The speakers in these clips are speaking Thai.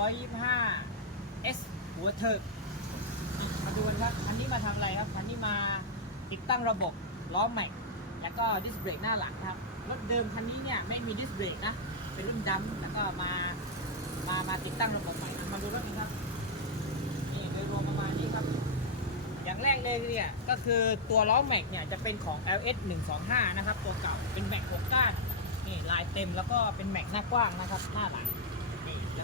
125 S หัวเถิกมาดูกันครับคันนี้มาทำอะไรครับคันนี้มาติดตั้งระบบล้อแม็กแล้วก็ดิสเบรกหน้าหลังครับ รถเดิมคันนี้เนี่ยไม่มีดิสเบรกนะ เป็นรุ่นดำแล้วก็มา มา มาติดตั้งระบบใหม่ มาดูรถกันครับ นี่โดยรวมประมาณนี้ครับ อย่างแรกเลยเนี่ย ก็คือตัวล้อแม็กเนี่ยจะเป็นของ LS 125 นะครับ ตัวเก่า เป็นแม็กหกก้าน นี่ลายเต็มแล้วก็เป็นแม็กหน้ากว้างนะครับ หน้าหลัง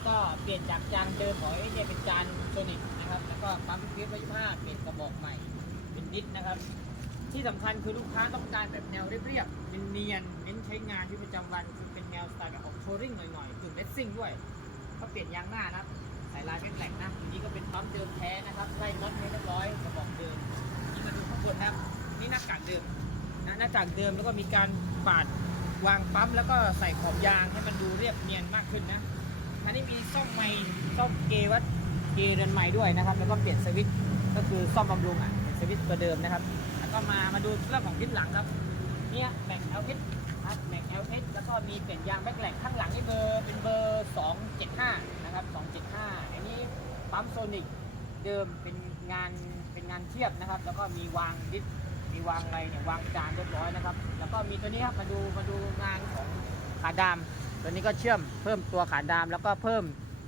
ก็เปลี่ยนจากจานเดิมของ LS เนี่ยเป็นจานโซนิกนะครับ แล้วก็ปั๊มพิพย์125เปลี่ยนกระบอกใหม่เป็นดิสนะครับ ที่สำคัญคือลูกค้าต้องการแบบแนวเรียบๆเนียนๆเน้นใช้งานที่ประจำวันคือเป็นแนวสไตล์แบบออกโชว์ริ่งหน่อยๆกึ่งเลสซิ่งด้วยก็เปลี่ยนยางหน้านะครับสายลายเป็นแหลกนะอันนี้ก็เป็นปั๊มเดิมแท้นะครับไล่น็อตให้เรียบร้อยกระบอกเดิมนี่มาดูข้างบนนะครับนี่หน้ากากเดิมนะหน้ากากเดิมแล้วก็มีการปาดวางปั๊มแล้วก็ใส่ขอบยางให้มันดูเรียบเนียนมากขึ้นนะ อันนี้มีซ่อมไม้ซ่อมเกวัดเกเรือนใหม่ด้วยนะครับ แล้วก็เปลี่ยนสวิตช์ก็คือซ่อมบำรุงอะสวิตช์ตัวเดิมนะครับ แล้วก็มามาดูเรื่องของทิศหลังครับ เนี่ยแม็กเอลเอสครับแม็กเอลเอสแล้วก็มีเปลี่ยนยางแบ็คแหลกข้างหลังนี่เบอร์เป็นเบอร์275นะครับ275 อันนี้ปั๊มโซนิกเดิมเป็นงานเป็นงานเทียบนะครับ แล้วก็มีวางดิสมีวางอะไรเนี่ยวางจานเรียบร้อยนะครับ แล้วก็มีตัวนี้ครับมาดูมาดูงานของขาดาม ตัวนี้ก็เชื่อมเพิ่มตัวขาดามแล้วก็เพิ่ม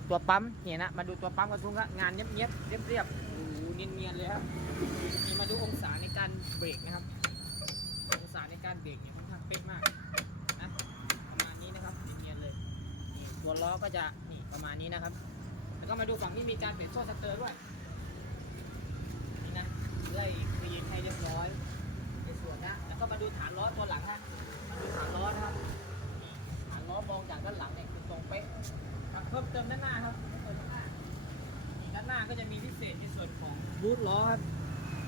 ตัวปั๊มเนี่ยนะมาดูตัวปั๊มกระทุ้งครับงานเนียบๆเรียบๆโอ้โหเนียนๆเลยครับนี่มาดูองศาในการเบรกนะครับ องศาในการเบรกเนี่ยค่อนข้างเป๊ะมากนะประมาณนี้นะครับเนียนๆเลยนี่ตัวล้อก็จะนี่ประมาณนี้นะครับ แล้วก็มาดูฝั่งที่มีการเปลี่ยนโซ่สเตอร์ด้วยาก็จะมีพิเศษในส่วนของบูทล้อครับ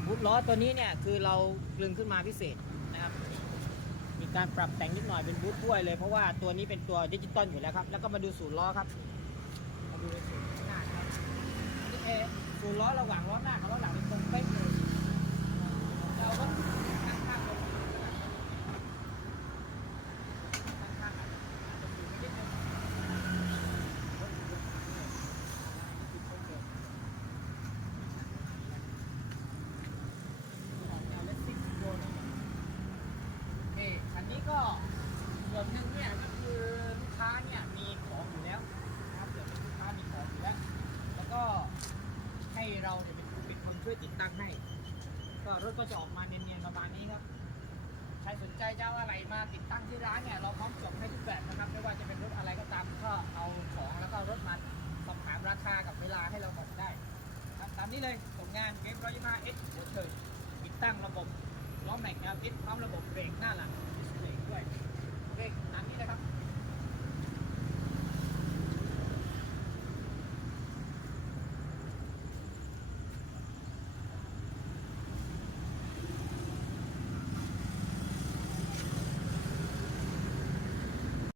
บูทล้อตัวนี้เนี่ยคือเรากลึงขึ้นมาพิเศษนะครับ มีการปรับแต่งนิดหน่อยเป็นบูทถ้วยเลยเพราะว่าตัวนี้เป็นตัวดิจิตอลอยู่แล้วครับ แล้วก็มาดูศูนย์ล้อครับมาดูในศูนย์ข้างหน้าครับนี่เออศูนย์ล้อระหว่างล้อหน้ากับล้อหลังเป็นตรงเป๊ะเลยเราก็ข้างข้างๆตรงนี้ข้างข้างๆอาจจะสูงไปนิดนึงรถอยู่ตรงกลางเลยนี่คือโชคเดิม ออกแนวเลสซิ่งโยนโอเคคันนี้ก็ส่วนหนึ่งเนี่ยก็คือลูกค้าเนี่ยมีของอยู่แล้วนะครับเดี๋ยวเป็นลูกค้ามีของอยู่แล้ว แล้วก็ให้ เราเนี่ยเป็นเป็นคนช่วยติดตั้งให้ ก็รถก็จะออกมาเนียนๆประมาณนี้ครับใครสนใจเจะเอาอะไรมาติดตั้งที่ร้านเนี่ยเราพร้อมจบให้ทุกแบบนะครับไม่ว่าจะเป็นรถอะไรก็ตามก็เอาของแล้วก็รถมาสอบถามราคากับเวลาให้เราบอกได้ครับตามนี้เลยผลงานเวฟร้อยยี่ห้าเอ็กเดี๋ยติดตั้งระบบล้อแม็กแอลเอสพร้อมระบบเบรกหน้าหลังดิสเบรกด้วยโอเคตามนี้นะครับ